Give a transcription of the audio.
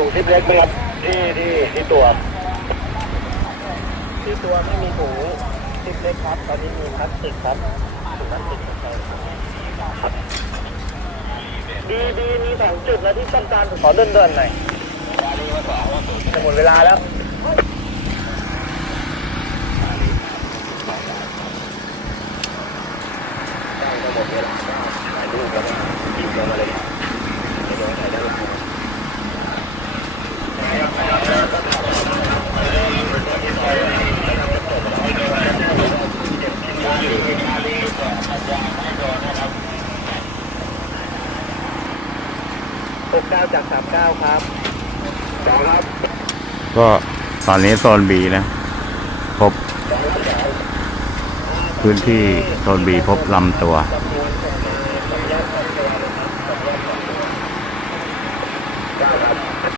ถุงซิปเล็กไหมครับที่ที่ที่ตัว ที่ตัวไม่มีถุงซิปเล็กครับ ตอนนี้มีพลาสติกครับถุงพลาสติกครับดีดีมีสองจุดนะที่ต้องการขอเดินเดินหน่อยจะหมดเวลาแล้ว 69 จาก 39 ครับครับก็ตอนนี้โซนบีนะ พบ พื้นที่โซนบีพบลำตัว